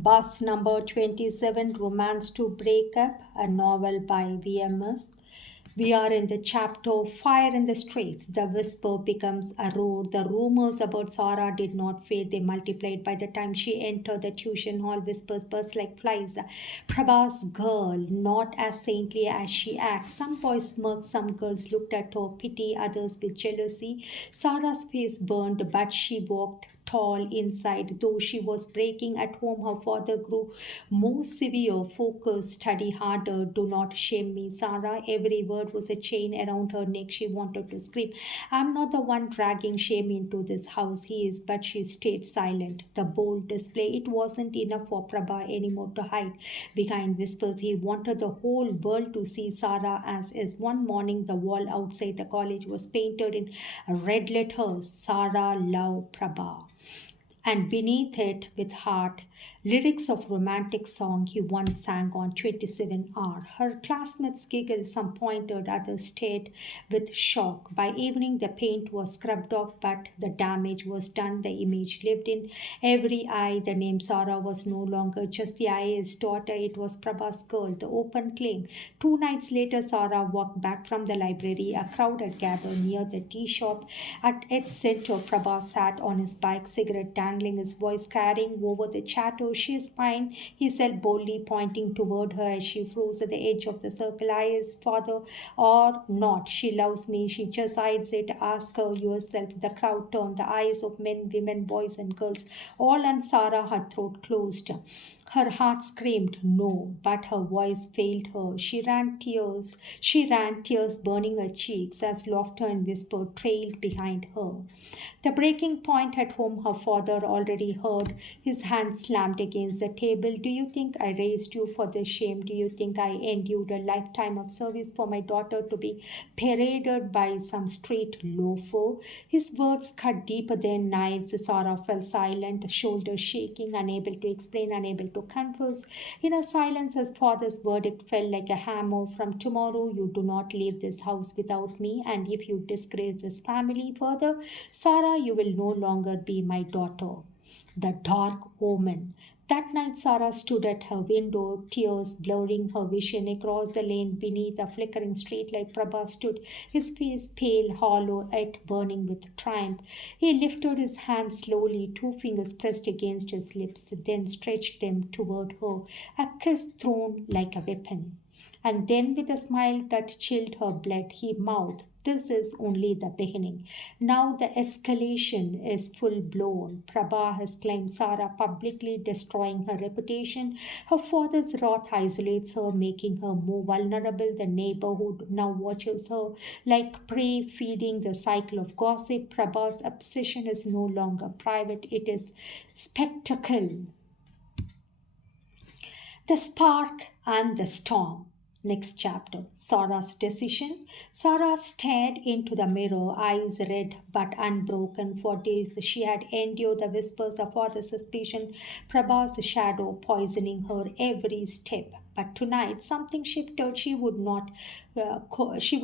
Bus number 27, Romance to Breakup, a novel by VMS. We are in the chapter Fire in the Streets. The whisper becomes a roar. The rumors about Sarah did not fade, they multiplied. By the time she entered the tuition hall, whispers burst like flies. Prabha's girl, not as saintly as she acts. Some boys smirked, some girls looked at her, pity, others with jealousy. Sarah's face burned, but she walked tall inside. Though she was breaking at home, her father grew more severe, focused, study harder, do not shame me, Sarah. Every word was a chain around her neck. She wanted to scream, I'm not the one dragging shame into this house, he is, but she stayed silent. The bold display, it wasn't enough for Prabha anymore to hide behind whispers. He wanted the whole world to see Sarah as is. One morning, the wall outside the college was painted in red letters, Sarah Love Prabha, and beneath it, with heart, lyrics of romantic song he once sang on 27R. Her classmates giggled, some pointed, others stared with shock. By evening, the paint was scrubbed off, but the damage was done. The image lived in every eye. The name Sarah was no longer just the IA's daughter, it was Prabha's girl, the open claim. 2 nights later, Sarah walked back from the library. A crowd had gathered near the tea shop. At its center, Prabha sat on his bike, cigarette dangling, his voice carrying over the chatter. She is fine, he said boldly, pointing toward her as she froze at the edge of the circle. I is father or not. She loves me. She just hides it. Ask her yourself. The crowd turned, the eyes of men, women, boys, and girls, all on Sarah, her throat closed. Her heart screamed no, but her voice failed her. She ran, tears burning her cheeks as laughter and whisper trailed behind her. The breaking point at home, her father already heard. His hand slammed against the table. Do you think I raised you for this shame? Do you think I endured a lifetime of service for my daughter to be paraded by some street loafer? His words cut deeper than knives. Sarah fell silent, shoulders shaking, unable to explain, unable to confess. In a silence, his father's verdict fell like a hammer. From tomorrow, you do not leave this house without me, and if you disgrace this family further, Sarah, you will no longer be my daughter. The dark omen. That night, Sarah stood at her window, tears blurring her vision. Across the lane beneath a flickering streetlight, Prabha stood, his face pale, hollow, yet burning with triumph. He lifted his hands slowly, 2 fingers pressed against his lips, then stretched them toward her, a kiss thrown like a weapon. And then, with a smile that chilled her blood, he mouthed, this is only the beginning. Now the escalation is full blown. Prabha has claimed Sarah, publicly destroying her reputation. Her father's wrath isolates her, making her more vulnerable. The neighborhood now watches her like prey, feeding the cycle of gossip. Prabha's obsession is no longer private, it is spectacle. The spark and the storm. Next chapter, Sarah's decision. Sarah stared into the mirror, eyes red but unbroken. For days she had endured the whispers of father's suspicion, Prabha's shadow poisoning her every step. But tonight something shifted. She would not cover. She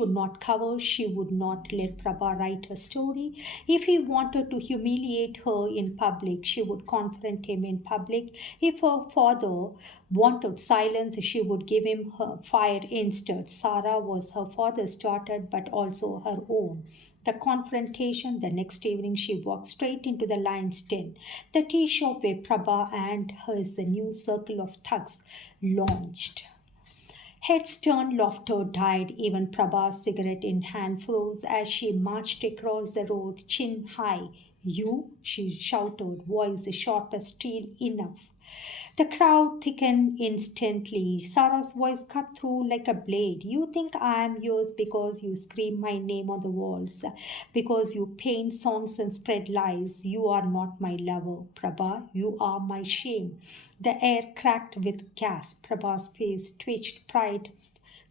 would not let Prabha write her story. If he wanted to humiliate her in public, she would confront him in public. If her father wanted silence, she would give him her fire instead. Sarah was her father's daughter, but also her own. The confrontation. The next evening, she walked straight into the lion's den, the tea shop where Prabha and his new circle of thugs launched. Heads turned, laughter died. Even Prabha's cigarette in hand froze as she marched across the road, chin high. You? She shouted, voice sharp as steel enough. The crowd thickened instantly. Sarah's voice cut through like a blade. You think I am yours because you scream my name on the walls, because you paint songs and spread lies. You are not my lover, Prabha. You are my shame. The air cracked with gas. Prabha's face twitched, pride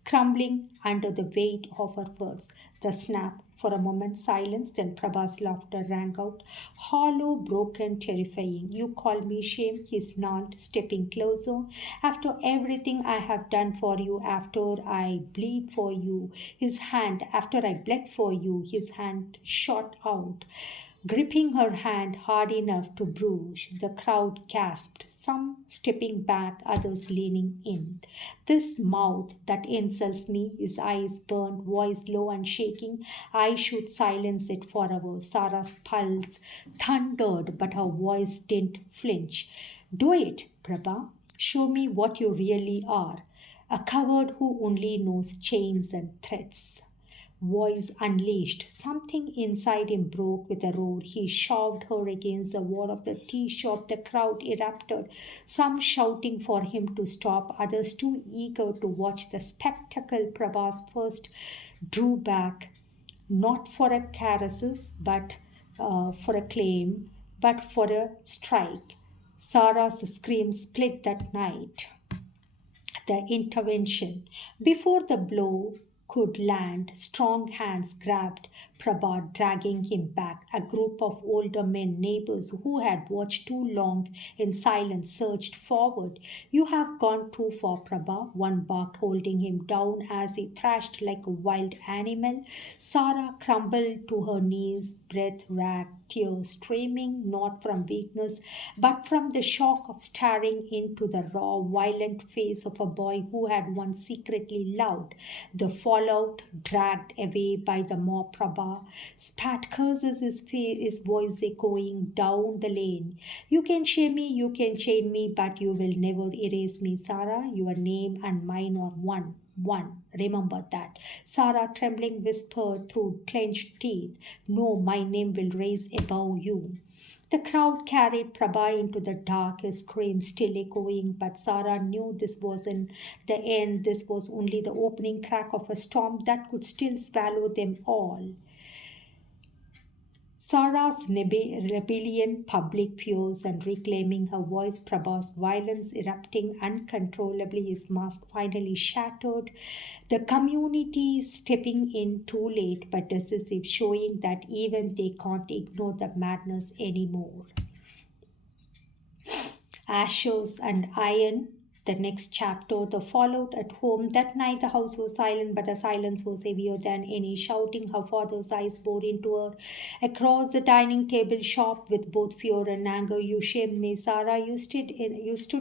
crumbling under the weight of her words. The snap. For a moment, silence, then Prabha's laughter rang out, hollow, broken, terrifying. You call me shame, he snarled, stepping closer. After everything I have done for you, after I bleed for you, his hand, after I bled for you, his hand shot out. Gripping her hand hard enough to bruise, the crowd gasped, some stepping back, others leaning in. This mouth that insults me, his eyes burned, voice low and shaking. I should silence it forever. Sarah's pulse thundered, but her voice didn't flinch. Do it, Prabha. Show me what you really are. A coward who only knows chains and threats. Voice unleashed. Something inside him broke with a roar. He shoved her against the wall of the tea shop. The crowd erupted, some shouting for him to stop, others too eager to watch the spectacle. Prabhas first drew back, not for a caresses, but for a claim, but for a strike. Sarah's scream split that night. The intervention. Before the blow could land, strong hands grabbed Prabhat, dragging him back. A group of older men, neighbors who had watched too long in silence, surged forward. You have gone too far, Prabha, one barked, holding him down as he thrashed like a wild animal. Sarah crumbled to her knees, breath racked, tears streaming not from weakness but from the shock of staring into the raw, violent face of a boy who had once secretly loved. The fallout, dragged away by the mob, Prabha spat curses, his voice echoing down the lane. You can shame me, you can chain me, but you will never erase me, Sarah. Your name and mine are one. One. Remember that. Sarah, trembling, whispered through clenched teeth, no, my name will rise above you. The crowd carried Prabha into the dark, his scream still echoing, but Sarah knew this wasn't the end. This was only the opening crack of a storm that could still swallow them all. Sarah's rebellion, public fears, and reclaiming her voice, Prabha's violence erupting uncontrollably, his mask finally shattered. The community stepping in too late but decisive, showing that even they can't ignore the madness anymore. Ashes and iron. The next chapter, the fallout at home. That night the house was silent, but the silence was heavier than any shouting. Her father's eyes bored into her. Across the dining table, sharp with both fear and anger. You shamed me, Sarah. You stood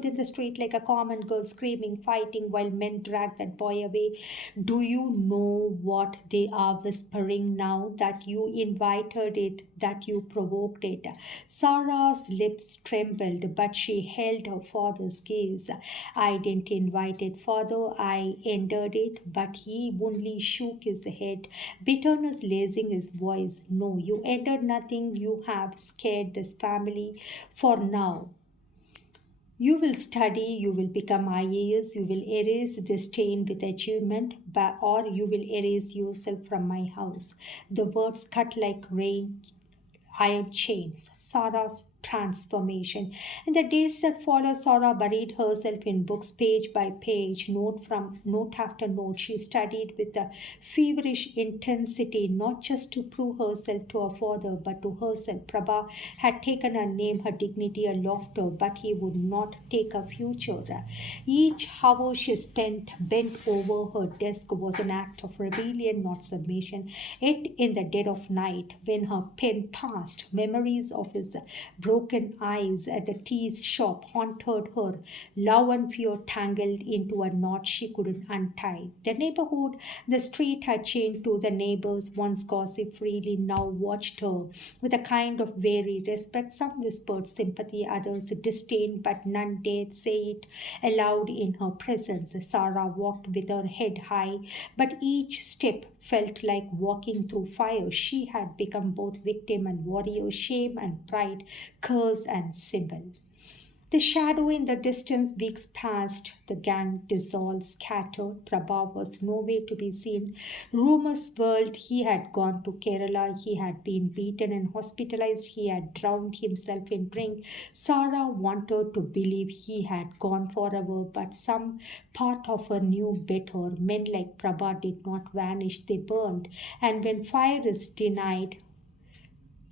in the street like a common girl, screaming, fighting, while men dragged that boy away. Do you know what they are whispering now? That you invited it, that you provoked it. Sarah's lips trembled, but she held her father's gaze. I didn't invite it, father. I entered it, but he only shook his head, bitterness lacing his voice. No, you entered nothing. You have scared this family for now. You will study, you will become IAS, you will erase the stain with achievement, or you will erase yourself from my house. The words cut like rain, iron chains. Sarah's transformation. In the days that followed, Sarah buried herself in books, page by page, note after note. She studied with a feverish intensity, not just to prove herself to her father, but to herself. Prabha had taken her name, her dignity, her laughter, but he would not take her future. Each hour she spent bent over her desk was an act of rebellion, not submission. Yet in the dead of night, when her pen passed, memories of his broken eyes at the tea shop haunted her. Love and fear tangled into a knot she couldn't untie. The neighborhood, the street had changed too. The neighbors, once gossiped freely, now watched her with a kind of weary respect. Some whispered sympathy, others disdain, but none dared say it aloud in her presence. Sarah walked with her head high, but each step felt like walking through fire. She had become both victim and warrior, shame and pride, curse and symbol. The shadow in the distance, weeks passed, the gang dissolved, scattered. Prabha was nowhere to be seen. Rumors swirled. He had gone to Kerala. He had been beaten and hospitalized. He had drowned himself in drink. Sarah wanted to believe he had gone forever, but some part of her knew better. Men like Prabha did not vanish, they burned. And when fire is denied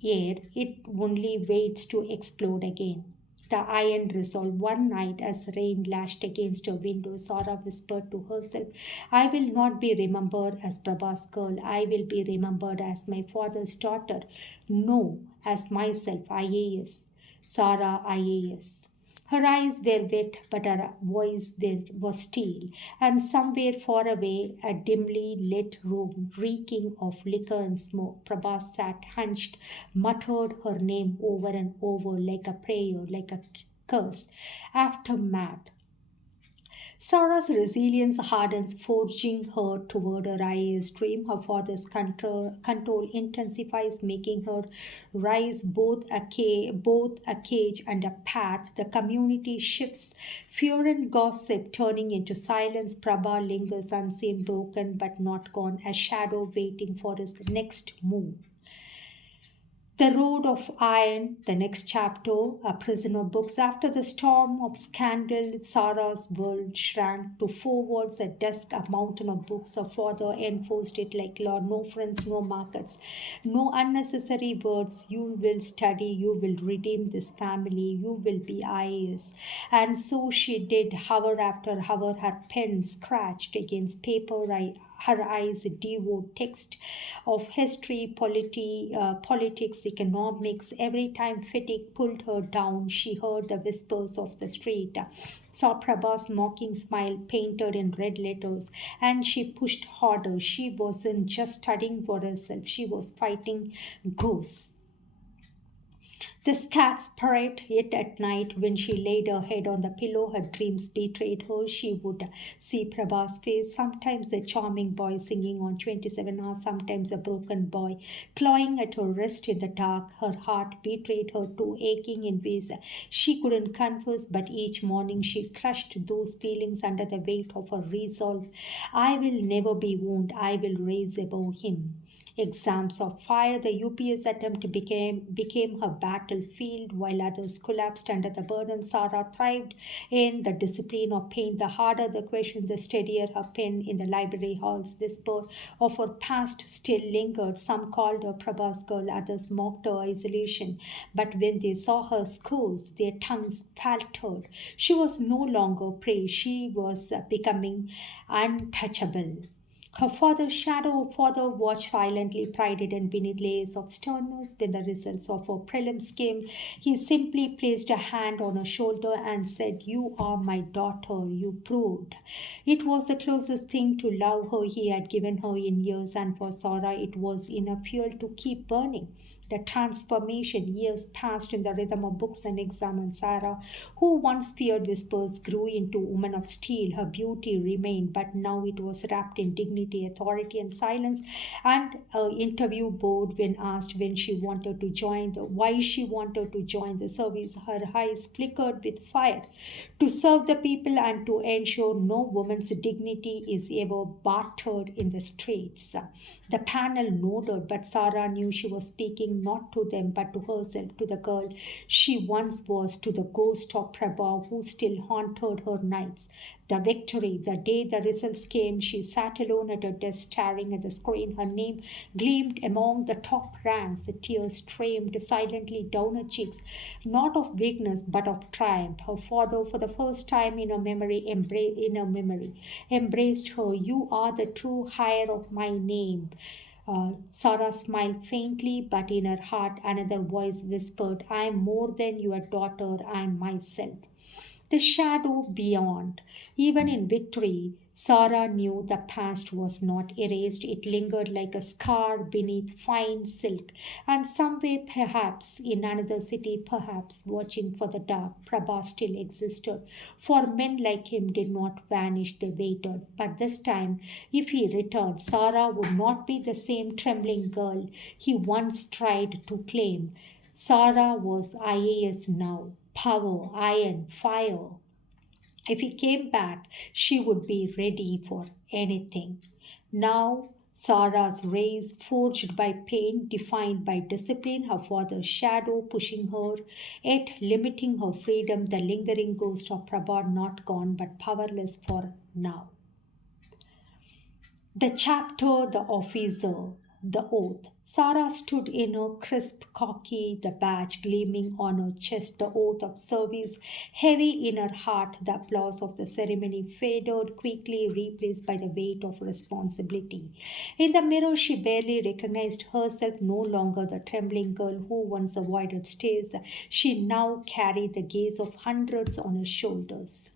air, it only waits to explode again. The iron resolved. One night, as rain lashed against her window, Sarah whispered to herself, I will not be remembered as Prabha's girl. I will be remembered as my father's daughter. No, as myself, IAS, Sarah IAS. Her eyes were wet, but her voice was still, and somewhere far away, a dimly lit room reeking of liquor and smoke, Prabha sat hunched, muttered her name over and over like a prayer, like a curse. Aftermath. Sarah's resilience hardens, forging her toward her IAS dream. Her father's control intensifies, making her rise both a cage and a path. The community shifts, fear and gossip turning into silence. Prabha lingers unseen, broken but not gone, a shadow waiting for his next move. The Road of Iron, the next chapter, A Prisoner Books. After the storm of scandal, Sarah's world shrank to four walls, a desk, a mountain of books. Her father enforced it like law: no friends, no markets, no unnecessary words. You will study, you will redeem this family, you will be IAS. And so she did, hour after hour, her pen scratched against paper. Her eyes devoured text of history, politics, economics. Every time fatigue pulled her down, she heard the whispers of the street, saw Prabha's mocking smile painted in red letters, and she pushed harder. She wasn't just studying for herself, she was fighting ghosts. The cats purred, yet at night, when she laid her head on the pillow, her dreams betrayed her. She would see Prabha's face, sometimes a charming boy singing on 27 hours, sometimes a broken boy clawing at her wrist in the dark. Her heart betrayed her too, aching in ways she couldn't confess, but each morning she crushed those feelings under the weight of her resolve. I will never be wounded, I will rise above him. Exams of fire, the UPS attempt became her battlefield, while others collapsed under the burden. Sarah thrived in the discipline of pain. The harder the question, the steadier her pen. In the library halls, whisper of her past still lingered. Some called her Prabha's girl, others mocked her isolation. But when they saw her scores, their tongues faltered. She was no longer prey, she was becoming untouchable. Her father's shadow, father watched silently, prided and beneath layers of sternness. When the results of her prelims came, he simply placed a hand on her shoulder and said, "You are my daughter, you proved." It was the closest thing to love her he had given her in years, and for Sarah it was enough fuel to keep burning. The transformation, years passed in the rhythm of books and exam, and Sarah, who once feared whispers, grew into a woman of steel. Her beauty remained, but now it was wrapped in dignity, authority, and silence. And an interview board, when asked when she wanted to join why she wanted to join the service, her eyes flickered with fire. To serve the people and to ensure no woman's dignity is ever bartered in the streets. The panel nodded, but Sarah knew she was speaking not to them but to herself, to the girl she once was, to the ghost of Prabha who still haunted her nights. The victory, the day the results came, she sat alone at her desk staring at the screen. Her name gleamed among the top ranks. Tears streamed silently down her cheeks, not of weakness but of triumph. Her father, for the first time in her memory, embraced her. "You are the true heir of my name." Sarah smiled faintly, but in her heart another voice whispered, "I am more than your daughter, I am myself." The shadow beyond. Even in victory, Sarah knew the past was not erased. It lingered like a scar beneath fine silk. And somewhere, perhaps in another city, perhaps watching for the dark, Prabha still existed. For men like him did not vanish, they waited. But this time, if he returned, Sarah would not be the same trembling girl he once tried to claim. Sarah was IAS now. Power, iron, fire. If he came back, she would be ready for anything. Now, Sarah's race, forged by pain, defined by discipline, her father's shadow pushing her, yet limiting her freedom, the lingering ghost of Prabha not gone but powerless for now. The chapter, The Officer. the oath. Sarah stood in her crisp khaki, the badge gleaming on her chest, the oath of service heavy in her heart. The applause of the ceremony faded quickly, replaced by the weight of responsibility. In the mirror, she barely recognized herself, no longer the trembling girl who once avoided stares. She now carried the gaze of hundreds on her shoulders.